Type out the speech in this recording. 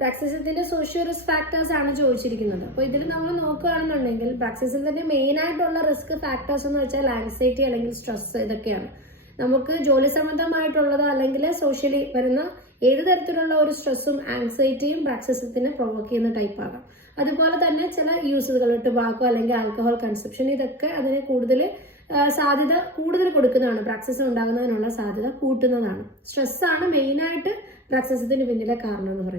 ബ്രാക്സിസത്തിന്റെ socio risk factors ആണ് ചോദിച്ചിരിക്കുന്നത്. അപ്പോൾ ഇതിൽ നമ്മൾ നോക്കുകയാണെന്നുണ്ടെങ്കിൽ ബ്രാക്സിസത്തിന്റെ മെയിൻ ആയിട്ടുള്ള റിസ്ക് ഫാക്ടേഴ്സ് എന്ന് വെച്ചാൽ ആൻസൈറ്റി അല്ലെങ്കിൽ സ്ട്രെസ്, ഇതൊക്കെയാണ്. നമുക്ക് ജോലി സംബന്ധമായിട്ടുള്ളത് അല്ലെങ്കിൽ സോഷ്യലി വരുന്ന ഏത് തരത്തിലുള്ള ഒരു സ്ട്രെസ്സും ആൻസൈറ്റിയും ബ്രാക്സിസത്തിന് പ്രൊവോക്ക് ചെയ്യുന്ന ടൈപ്പ് ആകാം. അതുപോലെ തന്നെ ചില യൂസുകൾ, ടുബാക്കോ അല്ലെങ്കിൽ ആൽക്കഹോൾ കൺസപ്ഷൻ, ഇതൊക്കെ അതിന് സാധ്യത കൂടുതൽ കൊടുക്കുന്നതാണ്, ബ്രാക്സിസം ഉണ്ടാകുന്നതിനുള്ള സാധ്യത കൂട്ടുന്നതാണ്. സ്ട്രെസ്സാണ് മെയിനായിട്ട് ബ്രാക്സിസത്തിന് പിന്നിലെ കാരണം എന്ന് പറയുന്നത്.